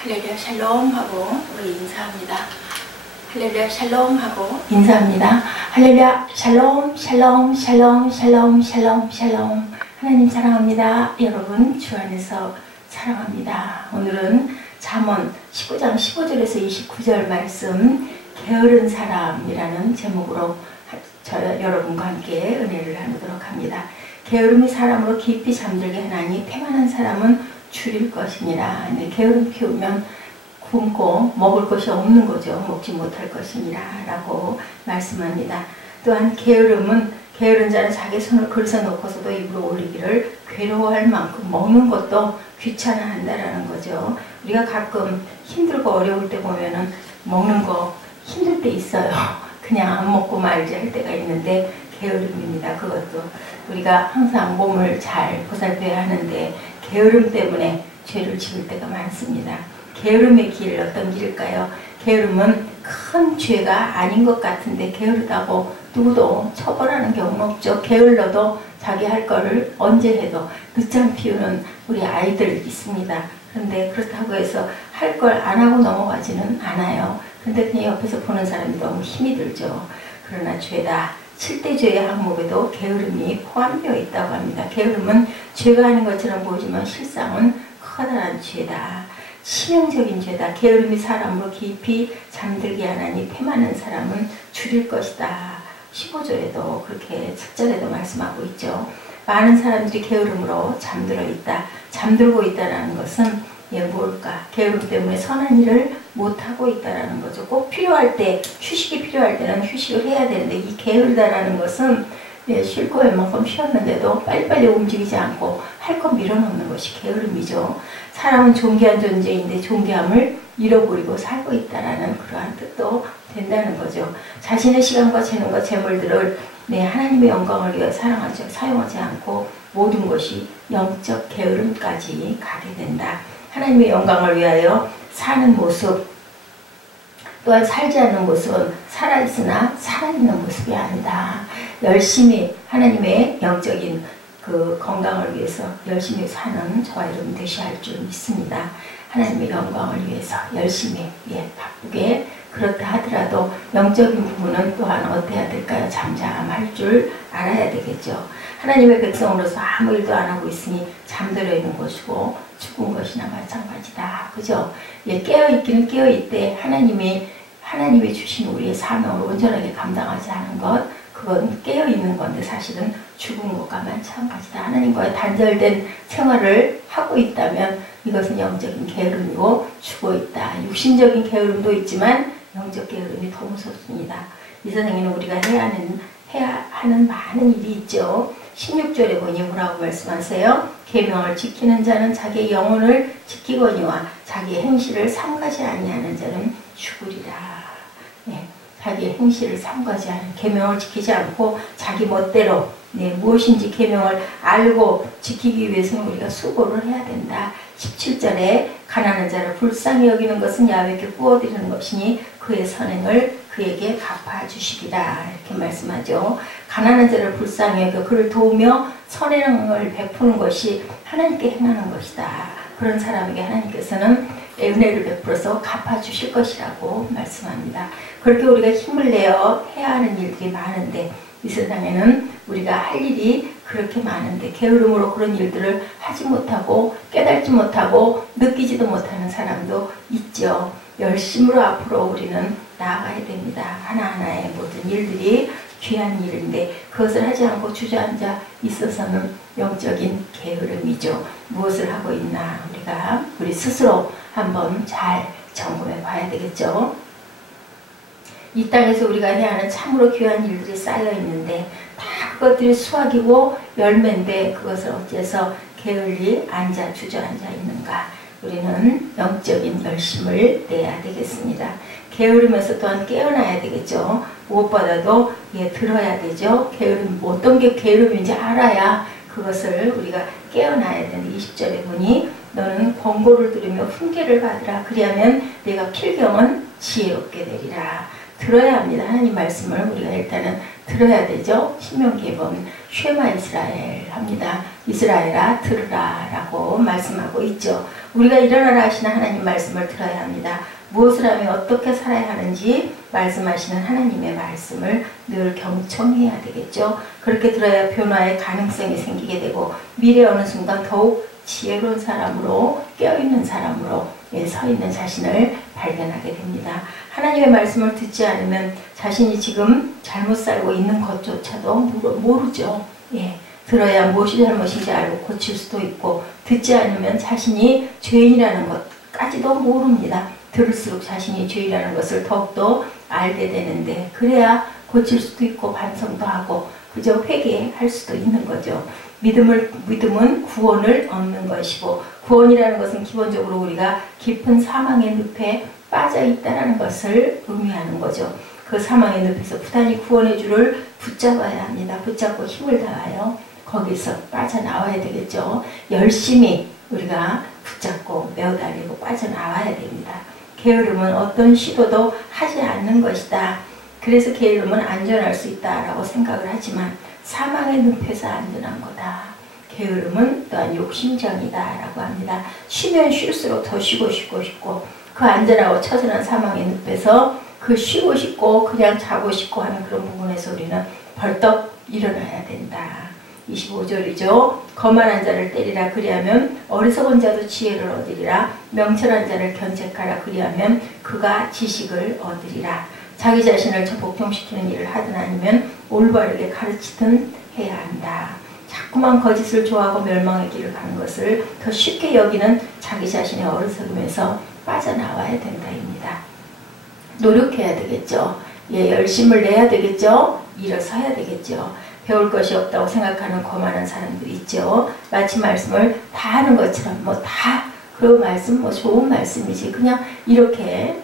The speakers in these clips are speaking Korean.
할렐루야 샬롬 하고 우리 인사합니다. 할렐루야 샬롬 하고 인사합니다. 할렐루야 샬롬 샬롬 샬롬 샬롬 샬롬 샬롬. 하나님 사랑합니다. 여러분 주 안에서 사랑합니다. 오늘은 잠언 19장 15절에서 29절 말씀 게으른 사람이라는 제목으로 여러분과 함께 은혜를 나누도록 합니다. 게으름이 사람으로 깊이 잠들게 하나니 태만한 사람은 줄일 것이니라. 게으름 피우면 굶고 먹을 것이 없는 거죠. 먹지 못할 것이니라 라고 말씀합니다. 또한 게으른 자는 자기 손을 걸서 놓고서도 입으로 올리기를 괴로워할 만큼 먹는 것도 귀찮아한다라는 거죠. 우리가 가끔 힘들고 어려울 때 보면은 먹는 거 힘들 때 있어요. 그냥 안 먹고 말지 할 때가 있는데 게으름입니다. 그것도 우리가 항상 몸을 잘 보살펴야 하는데 게으름 때문에 죄를 지을 때가 많습니다. 게으름의 길 어떤 길일까요? 게으름은 큰 죄가 아닌 것 같은데 게으르다고 누구도 처벌하는 경우는 없죠. 게을러도 자기 할 거를 언제 해도 늦잠 피우는 우리 아이들 있습니다. 그런데 그렇다고 해서 할 걸 안 하고 넘어가지는 않아요. 그런데 그냥 옆에서 보는 사람이 너무 힘이 들죠. 그러나 죄다. 7대 죄의 항목에도 게으름이 포함되어 있다고 합니다. 게으름은 죄가 아닌 것처럼 보이지만 실상은 커다란 죄다. 치명적인 죄다. 게으름이 사람으로 깊이 잠들게 하나니 태만한 사람은 줄일 것이다. 15절에도 그렇게 7절에도 말씀하고 있죠. 많은 사람들이 게으름으로 잠들고 있다는 것은 뭘까? 게으름 때문에 선한 일을 못하고 있다는 거죠. 꼭 필요할 때, 휴식이 필요할 때는 휴식을 해야 되는데 이 게으르다라는 것은 쉴 거 웬만큼 쉬었는데도 빨리빨리 움직이지 않고 할 거 밀어넣는 것이 게으름이죠. 사람은 존귀한 존재인데 존귀함을 잃어버리고 살고 있다라는 그러한 뜻도 된다는 거죠. 자신의 시간과 재능과 재물들을 하나님의 영광을 위해 사용하지 않고 모든 것이 영적 게으름까지 가게 된다. 하나님의 영광을 위하여 사는 모습, 또한 살지 않는 모습은 살아있으나 살아있는 모습이 아니다. 열심히 하나님의 영적인 그 건강을 위해서 열심히 사는 저와 여러분 되셔야 할 줄 믿습니다. 하나님의 영광을 위해서 열심히 바쁘게 그렇다 하더라도 영적인 부분은 또한 어때야 될까요? 잠잠할 줄 알아야 되겠죠. 하나님의 백성으로서 아무 일도 안 하고 있으니 잠들어 있는 것이고 죽은 것이나 마찬가지다. 그죠? 깨어있기는 깨어있되 하나님이 주신 우리의 사명을 온전하게 감당하지 않은 것, 그건 깨어있는 건데 사실은 죽은 것과 마찬가지다. 하나님과의 단절된 생활을 하고 있다면 이것은 영적인 게으름이고 죽어있다. 육신적인 게으름도 있지만 영적 게으름이 더 무섭습니다. 이 세상에는 우리가 해야 하는 많은 일이 있죠. 16절에 보니 뭐라고 말씀하세요? 계명을 지키는 자는 자기의 영혼을 지키거니와 자기의 행실을 삼가지 아니하는 자는 죽으리라. 자기의 행실을 삼가지 않은, 계명을 지키지 않고 자기 멋대로 무엇인지 계명을 알고 지키기 위해서는 우리가 수고를 해야 된다. 17절에 가난한 자를 불쌍히 여기는 것은 야훼께 구워드리는 것이니 그의 선행을 그에게 갚아주시리라. 이렇게 말씀하죠. 가난한 자를 불쌍히 여겨 그를 도우며 선행을 베푸는 것이 하나님께 행하는 것이다. 그런 사람에게 하나님께서는 은혜를 베풀어서 갚아주실 것이라고 말씀합니다. 그렇게 우리가 힘을 내어 해야 하는 일들이 많은데 이 세상에는 우리가 할 일이 그렇게 많은데 게으름으로 그런 일들을 하지 못하고 깨닫지 못하고 느끼지도 못하는 사람도 있죠. 열심으로 앞으로 우리는 나아가야 됩니다. 하나하나의 모든 일들이 귀한 일인데 그것을 하지 않고 주저앉아 있어서는 영적인 게으름이죠. 무엇을 하고 있나 우리 스스로 한번 잘 점검해 봐야 되겠죠. 이 땅에서 우리가 해야 하는 참으로 귀한 일들이 쌓여 있는데 다 그것들이 수확이고 열매인데 그것을 어째서 게을리 주저앉아 있는가. 우리는 영적인 열심을 내야 되겠습니다. 게으름에서 또한 깨어나야 되겠죠. 무엇보다도 들어야 되죠. 어떤 게 게으름인지 알아야 그것을 우리가 깨어나야 되는데 20절에 보니 너는 권고를 들으며 훈계를 받으라. 그리하면 내가 필경은 지혜롭게 되리라. 들어야 합니다. 하나님 말씀을 우리가 일단은 들어야 되죠. 신명기에 보면 쉐마 이스라엘 합니다. 이스라엘아 들으라 라고 말씀하고 있죠. 우리가 일어나라 하시는 하나님 말씀을 들어야 합니다. 무엇을 하며 어떻게 살아야 하는지 말씀하시는 하나님의 말씀을 늘 경청해야 되겠죠. 그렇게 들어야 변화의 가능성이 생기게 되고 미래 어느 순간 더욱 지혜로운 사람으로 깨어있는 사람으로 서 있는 자신을 발견하게 됩니다. 하나님의 말씀을 듣지 않으면 자신이 지금 잘못 살고 있는 것조차도 모르죠. 들어야 무엇이 잘못인지 알고 고칠 수도 있고 듣지 않으면 자신이 죄인이라는 것까지도 모릅니다. 들을수록 자신이 죄인이라는 것을 더욱더 알게 되는데 그래야 고칠 수도 있고 반성도 하고 그저 회개할 수도 있는 거죠. 믿음은 구원을 얻는 것이고 구원이라는 것은 기본적으로 우리가 깊은 사망의 늪에 빠져 있다는 것을 의미하는 거죠. 그 사망의 늪에서 부단히 구원의 줄을 붙잡아야 합니다. 붙잡고 힘을 다하여 거기서 빠져나와야 되겠죠. 열심히 우리가 붙잡고 메어달리고 빠져나와야 됩니다. 게으름은 어떤 시도도 하지 않는 것이다. 그래서 게으름은 안전할 수 있다라고 생각을 하지만 사망의 늪에서 안전한 거다. 게으름은 또한 욕심정이다 라고 합니다. 쉬면 쉴수록 더 쉬고 싶고 그 안전하고 처절한 사망의 늪에서 그 쉬고 싶고 그냥 자고 싶고 하는 그런 부분에서 우리는 벌떡 일어나야 된다. 25절이죠. 거만한 자를 때리라 그리하면 어리석은 자도 지혜를 얻으리라. 명철한 자를 견책하라 그리하면 그가 지식을 얻으리라. 자기 자신을 복종시키는 일을 하든 아니면 올바르게 가르치든 해야 한다. 자꾸만 거짓을 좋아하고 멸망의 길을 가는 것을 더 쉽게 여기는 자기 자신의 어리석음에서 빠져나와야 된다입니다. 노력해야 되겠죠. 열심을 내야 되겠죠. 일어서야 되겠죠. 배울 것이 없다고 생각하는 거만한 사람들이 있죠. 마치 말씀을 다 하는 것처럼 그 말씀 좋은 말씀이지 그냥 이렇게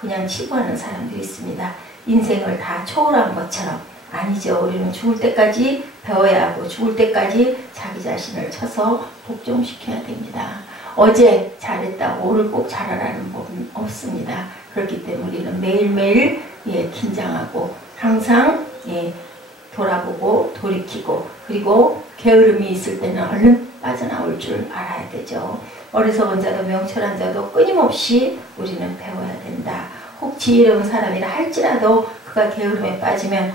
그냥 치부하는 사람들이 있습니다. 인생을 다 초월한 것처럼 아니죠. 우리는 죽을 때까지 배워야 하고 죽을 때까지 자기 자신을 쳐서 복종시켜야 됩니다. 어제 잘했다고 오늘 꼭 잘하라는 법은 없습니다. 그렇기 때문에 우리는 매일매일 긴장하고 항상 돌아보고 돌이키고 그리고 게으름이 있을 때는 얼른 빠져나올 줄 알아야 되죠. 어리석은 자도 명철한 자도 끊임없이 우리는 배워야 된다. 혹 지혜로운 사람이라 할지라도 그가 게으름에 빠지면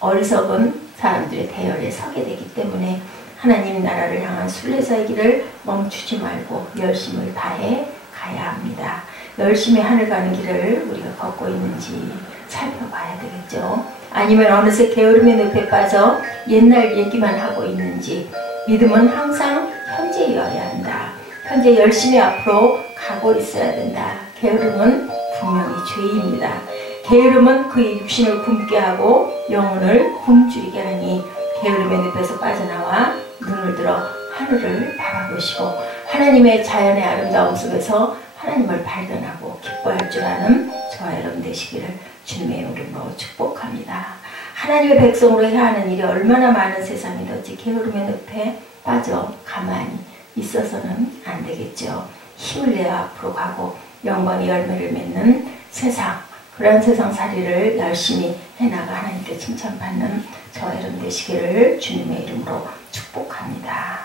어리석은 사람들의 대열에 서게 되기 때문에 하나님 나라를 향한 순례자의 길을 멈추지 말고 열심을 다해 가야 합니다. 열심히 하늘 가는 길을 우리가 걷고 있는지 살펴봐야 되겠죠. 아니면 어느새 게으름의 늪에 빠져 옛날 얘기만 하고 있는지. 믿음은 항상 현재여야 한다. 현재 열심히 앞으로 가고 있어야 된다. 게으름은 분명히 죄입니다. 게으름은 그의 육신을 굶게 하고 영혼을 굶주리게 하니 게으름의 늪에서 빠져나와 눈을 들어 하늘을 바라보시고 하나님의 자연의 아름다움 속에서 하나님을 발견하고 기뻐할 줄 아는 저와 여러분 되시기를 주님의 이름으로 축복합니다. 하나님의 백성으로 해야 하는 일이 얼마나 많은 세상이든지 게으름의 늪에 빠져 가만히 있어서는 안 되겠죠. 힘을 내어 앞으로 가고 영광의 열매를 맺는 세상, 그런 세상살이를 열심히 해나가 하나님께 칭찬받는 저와 여러분 되시기를 주님의 이름으로 축복합니다.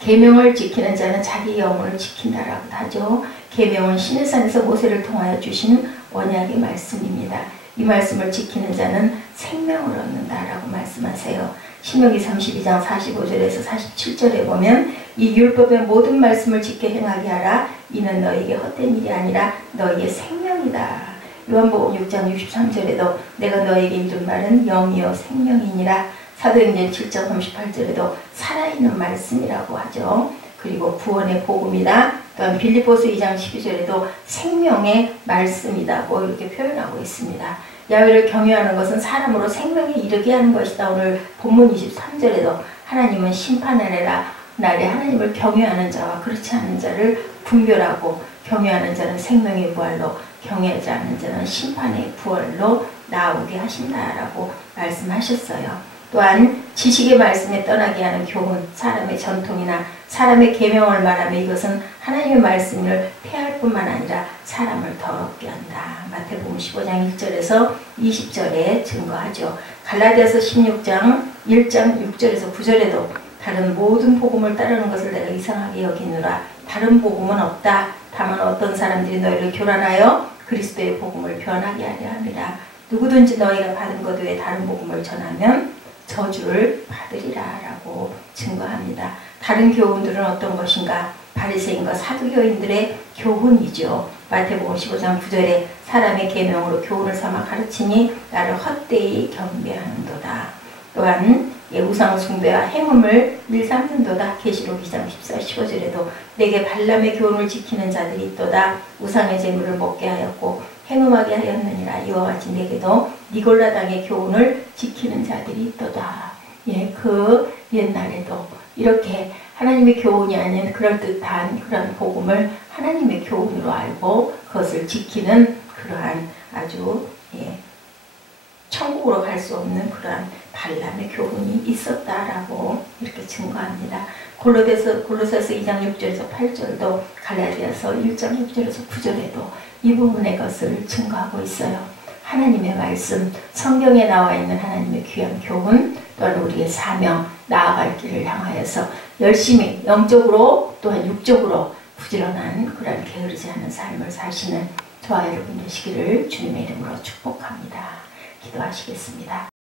계명을 지키는 자는 자기 영혼을 지킨다라고도 하죠. 계명은 시내산에서 모세를 통하여 주신 언약의 말씀입니다. 이 말씀을 지키는 자는 생명을 얻는다라고 말씀하세요. 신명기 32장 45절에서 47절에 보면 이 율법의 모든 말씀을 지켜 행하게 하라. 이는 너에게 헛된 일이 아니라 너에게 생명이다. 요한복음 6장 63절에도 내가 너에게 이른 말은 영이요 생명이니라. 사도행전 7장 38절에도 살아있는 말씀이라고 하죠. 그리고 구원의 복음이다. 또한 빌립보서 2장 12절에도 생명의 말씀이다고 이렇게 표현하고 있습니다. 야훼를 경외하는 것은 사람으로 생명에 이르게 하는 것이다. 오늘 본문 23절에도 하나님은 심판의 날에 하나님을 경외하는 자와 그렇지 않은 자를 분별하고 경외하는 자는 생명의 부활로 경외하지 않는 자는 심판의 부활로 나오게 하신다라고 말씀하셨어요. 또한 지식의 말씀에 떠나게 하는 교훈, 사람의 전통이나 사람의 계명을 말하며 이것은 하나님의 말씀을 폐할 뿐만 아니라 사람을 더럽게 한다. 마태복음 15장 1절에서 20절에 증거하죠. 갈라디아서 16장 1장 6절에서 9절에도 다른 모든 복음을 따르는 것을 내가 이상하게 여기느라 다른 복음은 없다. 다만 어떤 사람들이 너희를 교란하여 그리스도의 복음을 변하게 하려 합니다. 누구든지 너희가 받은 것 외에 다른 복음을 전하면 저주를 받으리라 라고 증거합니다. 다른 교훈들은 어떤 것인가? 바리새인과 사두개인들의 교훈이죠. 마태복음 15장 9절에 사람의 계명으로 교훈을 삼아 가르치니 나를 헛되이 경배하는도다. 또한 우상 숭배와 행음을 일삼는도다. 계시록 2장 14, 15절에도 내게 발람의 교훈을 지키는 자들이 있도다. 우상의 제물을 먹게 하였고 행음하게 하였느니라. 이와 같이 내게도 니골라당의 교훈을 지키는 자들이 있도다. 그 옛날에도 이렇게 하나님의 교훈이 아닌 그럴듯한 그런 복음을 하나님의 교훈으로 알고 그것을 지키는 그러한 아주 천국으로 갈 수 없는 그러한 발람의 교훈이 있었다라고 이렇게 증거합니다. 골로새서 2장 6절에서 8절도 갈라디아서 1장 6절에서 9절에도 이 부분의 것을 증거하고 있어요. 하나님의 말씀, 성경에 나와 있는 하나님의 귀한 교훈, 또한 우리의 사명, 나아갈 길을 향하여서 열심히 영적으로 또한 육적으로 부지런한 그런 게으르지 않은 삶을 사시는 저와 여러분 되시기를 주님의 이름으로 축복합니다. 기도하시겠습니다.